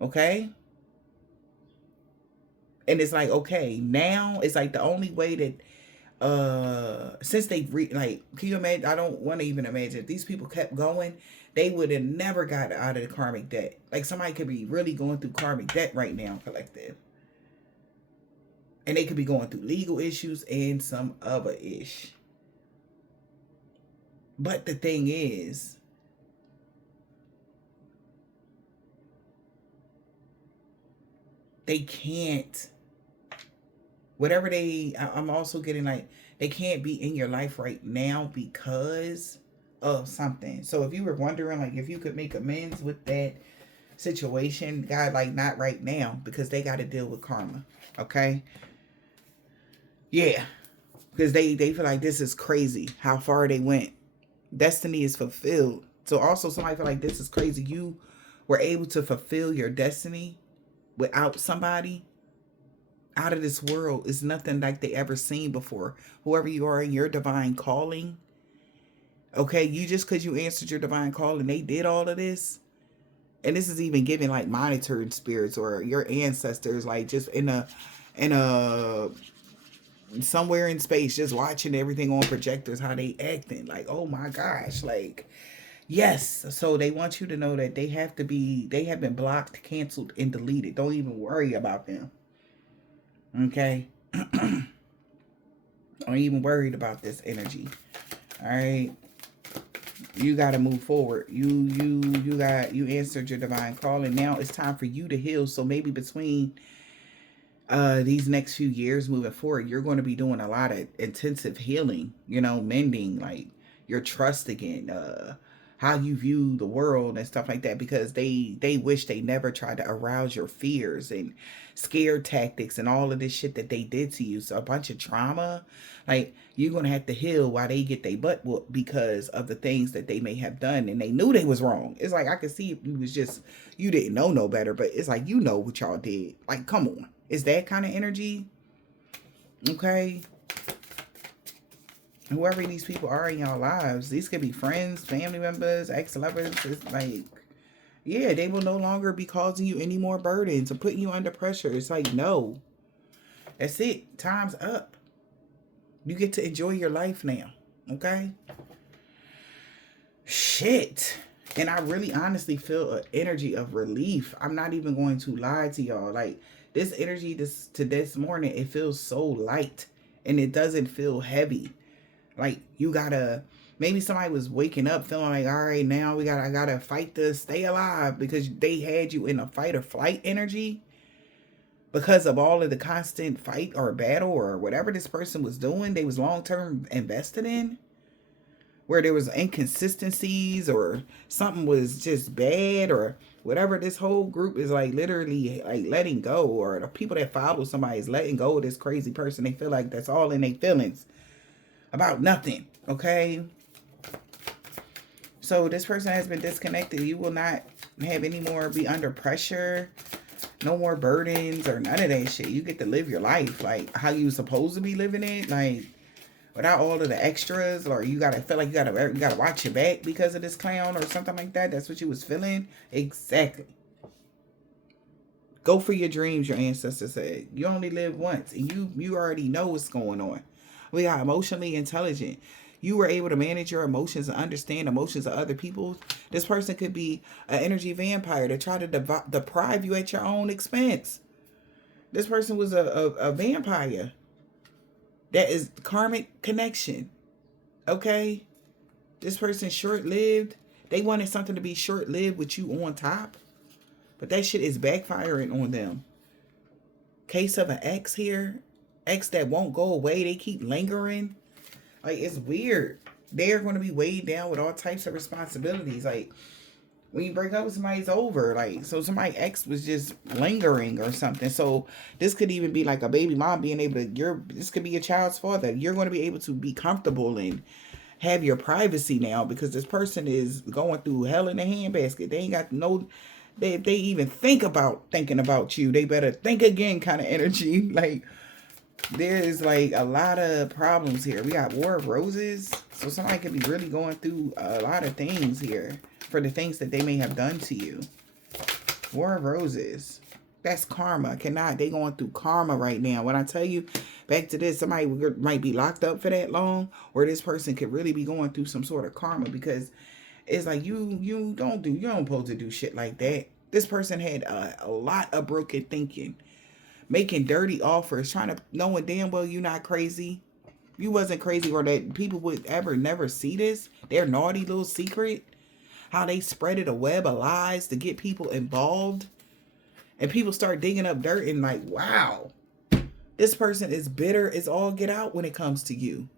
Okay? And it's like, okay, now it's like the only way that since they like, can you imagine? I don't want to even imagine if these people kept going, they would have never got out of the karmic debt. Like, somebody could be really going through karmic debt right now, collective, and they could be going through legal issues and some other ish. But the thing is, they can't, whatever I'm also getting like, they can't be in your life right now because of something. So if you were wondering, like, if you could make amends with that situation, God, like, not right now, because they got to deal with karma. Okay? Yeah. Because they feel like this is crazy how far they went. Destiny is fulfilled. So also somebody feel like this is crazy. You were able to fulfill your destiny without somebody out of this world. Is nothing like they ever seen before. Whoever you are in your divine calling, okay, you just because you answered your divine calling, they did all of this. And this is even giving like monitoring spirits or your ancestors, like just in a somewhere in space, just watching everything on projectors, how they acting, like, oh my gosh, like, yes. So they want you to know that they have been blocked, canceled, and deleted. Don't even worry about them. Okay? Aren't even worried about this energy. All right? You got to move forward. You answered your divine calling. Now it's time for you to heal. So maybe between these next few years moving forward, you're going to be doing a lot of intensive healing, mending, like, your trust again, how you view the world and stuff like that, because they wish they never tried to arouse your fears and scare tactics and all of this shit that they did to you. So a bunch of trauma, like, you're gonna have to heal while they get their butt whooped because of the things that they may have done, and they knew they was wrong. It's like, I could see if you was just, you didn't know no better, but it's like, you know what y'all did. Like, come on. It's that kind of energy. Okay. Whoever these people are in y'all lives, these could be friends, family members, ex-lovers. It's like, yeah, they will no longer be causing you any more burdens or putting you under pressure. It's like, no, that's it. Time's up. You get to enjoy your life now. Okay? Shit. And I really honestly feel an energy of relief. I'm not even going to lie to y'all. Like, this energy this morning, it feels so light and it doesn't feel heavy. Like, you gotta, maybe somebody was waking up feeling like, all right, now I gotta fight to stay alive, because they had you in a fight or flight energy because of all of the constant fight or battle or whatever this person was doing, they was long-term invested in, where there was inconsistencies or something was just bad or whatever. This whole group is like literally like letting go, or the people that follow somebody is letting go of this crazy person. They feel like that's all in their feelings about nothing. Okay, so this person has been disconnected. You will not have any more be under pressure, no more burdens or none of that shit. You get to live your life like how you supposed to be living it, like without all of the extras, or you gotta feel like you gotta watch your back because of this clown or something like that. That's what you was feeling. Exactly. Go for your dreams, your ancestors said. You only live once, and you already know what's going on. We are emotionally intelligent. You were able to manage your emotions and understand emotions of other people. This person could be an energy vampire to try to deprive you at your own expense. This person was a vampire. That is karmic connection. Okay? This person's short-lived. They wanted something to be short-lived with you on top. But that shit is backfiring on them. Case of an ex here. Ex that won't go away. They keep lingering. Like, it's weird. They're going to be weighed down with all types of responsibilities. Like, when you break up with somebody, it's over. Like, so somebody ex was just lingering or something. So this could even be like a baby mom being able to, this could be your child's father. You're going to be able to be comfortable and have your privacy now, because this person is going through hell in a handbasket. They ain't got no, if they even think about thinking about you, they better think again kind of energy. Like, there's like a lot of problems here. We got War of Roses. So somebody could be really going through a lot of things here for the things that they may have done to you. War of Roses. That's karma. They going through karma right now. When I tell you, back to this, somebody might be locked up for that long, or this person could really be going through some sort of karma, because it's like you don't supposed to do shit like that. This person had a lot of broken thinking, making dirty offers, knowing damn well you're not crazy. You wasn't crazy, or that people would ever never see this. Their naughty little secret. How they spreaded a web of lies to get people involved. And people start digging up dirt and like, wow, this person is bitter as all get out when it comes to you.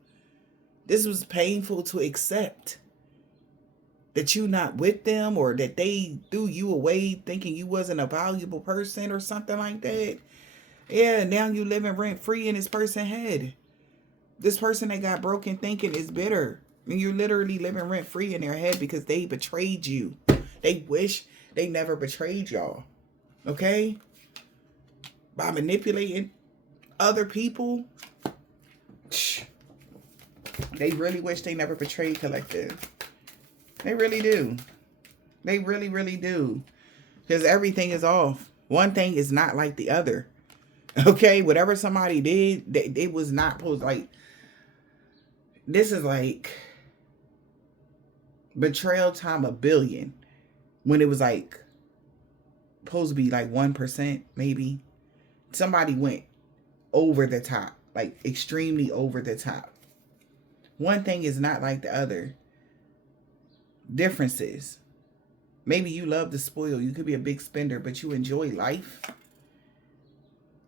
This was painful to accept. That you not with them, or that they threw you away thinking you wasn't a valuable person or something like that. Yeah, now you living rent free in this person's head. This person that got broken thinking is bitter. And you're literally living rent free in their head because they betrayed you. They wish they never betrayed y'all. Okay? By manipulating other people. They really wish they never betrayed collective. They really do. They really, really do. Because everything is off. One thing is not like the other. Okay? Whatever somebody did, they was not supposed, like, this is like betrayal time a billion, when it was like supposed to be like 1%, maybe. Somebody went over the top, like extremely over the top. One thing is not like the other. Differences. Maybe you love to spoil. You could be a big spender, but you enjoy life.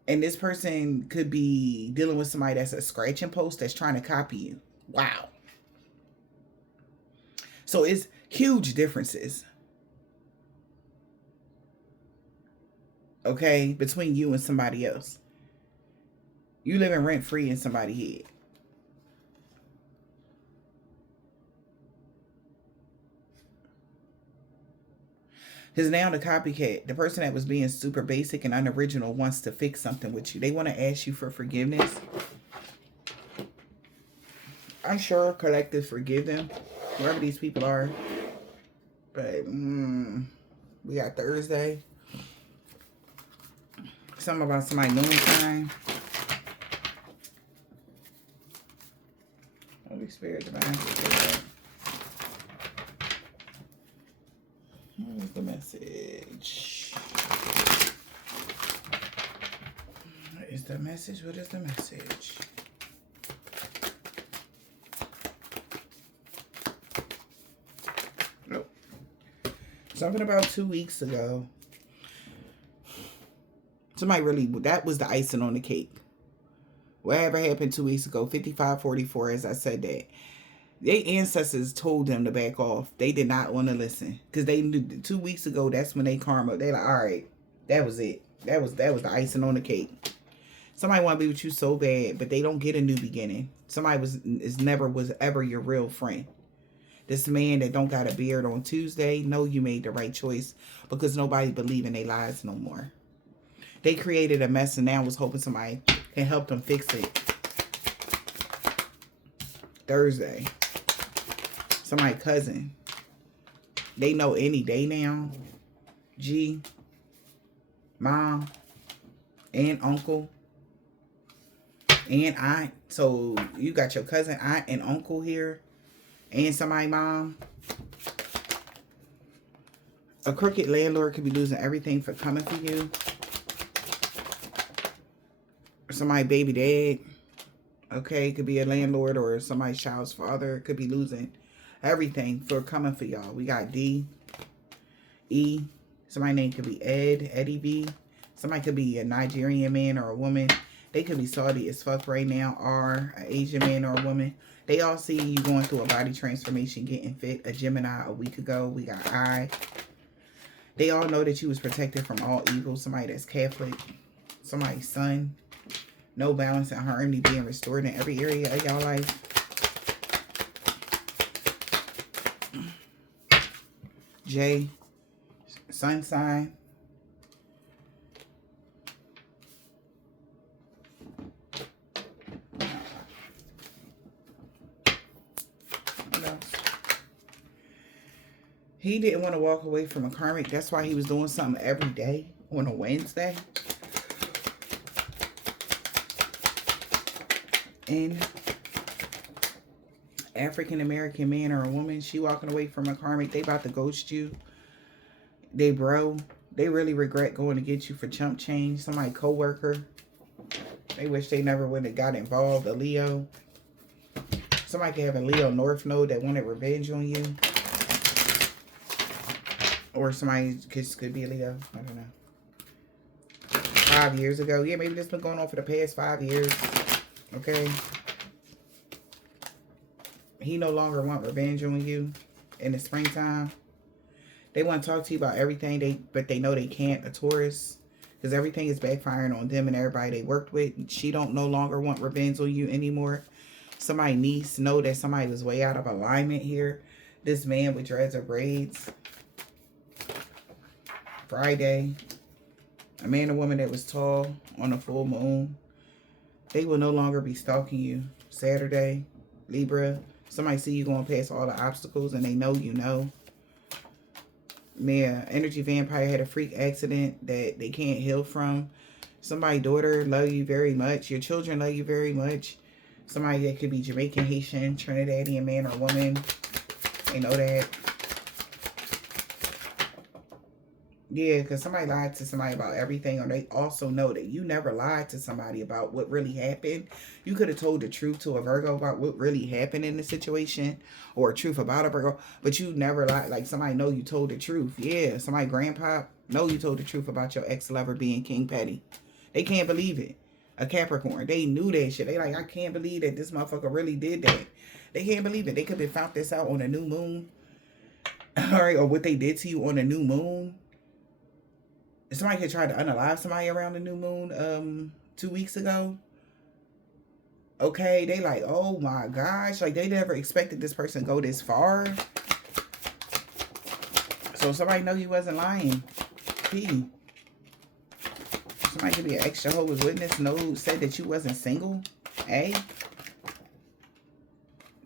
And this person could be dealing with somebody that's a scratching post that's trying to copy you. Wow. So it's huge differences, okay, between you and somebody else. You living rent free in somebody's head. Because now the copycat, the person that was being super basic and unoriginal, wants to fix something with you. They want to ask you for forgiveness. I'm sure collective forgive them, whoever these people are. But we got Thursday. Something about somebody noontime. Holy Spirit, divine. Here's the message. What is the message? What is the message? Nope. Something about 2 weeks ago. Somebody really, that was the icing on the cake. Whatever happened 2 weeks ago, 5544, as I said that. Their ancestors told them to back off. They did not want to listen. Because they knew 2 weeks ago, that's when they karma. They like, all right, that was it. That was the icing on the cake. Somebody want to be with you so bad, but they don't get a new beginning. Somebody was ever your real friend. This man that don't got a beard on Tuesday, know you made the right choice because nobody believe in their lies no more. They created a mess and now was hoping somebody can help them fix it. Thursday. Somebody cousin. They know any day now. G. Mom. And uncle. And aunt. So you got your cousin, aunt, and uncle here. And somebody mom. A crooked landlord could be losing everything for coming for you. Somebody baby dad. Okay, it could be a landlord or somebody's child's father. Could be losing everything for coming for y'all. We got D. E. Somebody's name could be Ed. Eddie B. Somebody could be a Nigerian man or a woman. They could be Saudi as fuck right now. R. An Asian man or a woman. They all see you going through a body transformation, getting fit. A Gemini a week ago. We got I. They all know that you was protected from all evil. Somebody that's Catholic. Somebody's son. No balance and harmony being restored in every area of y'all life. J. Sun sign. He didn't want to walk away from a karmic. That's why he was doing something every day on a Wednesday. And African American man or a woman, she walking away from a karmic. They about to ghost you. They really regret going to get you for chump change. Somebody co-worker. They wish they never would have got involved. A Leo. Somebody could have a Leo North Node that wanted revenge on you. Or somebody could be a Leo. I don't know. 5 years ago. Yeah, maybe this been going on for the past 5 years. Okay. He no longer want revenge on you in the springtime. They want to talk to you about everything, but they know they can't. A Taurus. Because everything is backfiring on them and everybody they worked with. She don't no longer want revenge on you anymore. Somebody needs to know that somebody was way out of alignment here. This man with dreads or braids. Friday. A man or woman that was tall on a full moon. They will no longer be stalking you. Saturday. Libra. Somebody see you going past all the obstacles and they know you know. Yeah, energy vampire had a freak accident that they can't heal from. Somebody's daughter love you very much. Your children love you very much. Somebody that could be Jamaican, Haitian, Trinidadian man or woman. They know that. Yeah, because somebody lied to somebody about everything, or they also know that you never lied to somebody about what really happened. You could have told the truth to a Virgo about what really happened in the situation, or a truth about a Virgo, but you never lied. Like somebody know you told the truth. Yeah, somebody grandpa know you told the truth about your ex-lover being King Petty. They can't believe it. A Capricorn, they knew that shit. They like, I can't believe that this motherfucker really did that. They can't believe it. They could have found this out on a new moon. All right, or what they did to you on the new moon. Somebody had tried to unalive somebody around the new moon 2 weeks ago. Okay, they like, oh my gosh, like they never expected this person to go this far. So somebody know you wasn't lying. P. Somebody could be an extra Jehovah's Witness. No, said that you wasn't single. A.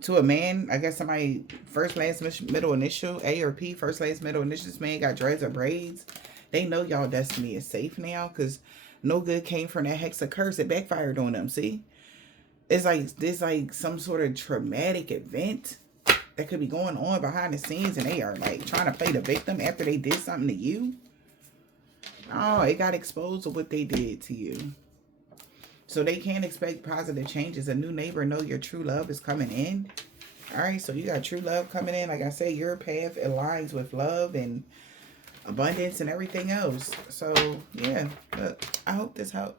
To a man, I guess somebody first, last, middle initial, A or P, first, last, middle initial. This man got dreads or braids. They know y'all destiny is safe now because no good came from that hex of curse. It backfired on them. See, it's like there's like some sort of traumatic event that could be going on behind the scenes, and they are like trying to play the victim after they did something to you. Oh, it got exposed of what they did to you. So they can't expect positive changes. A new neighbor know your true love is coming in. All right, so you got true love coming in. Like I said, your path aligns with love and abundance and everything else. So, yeah, look, I hope this helped.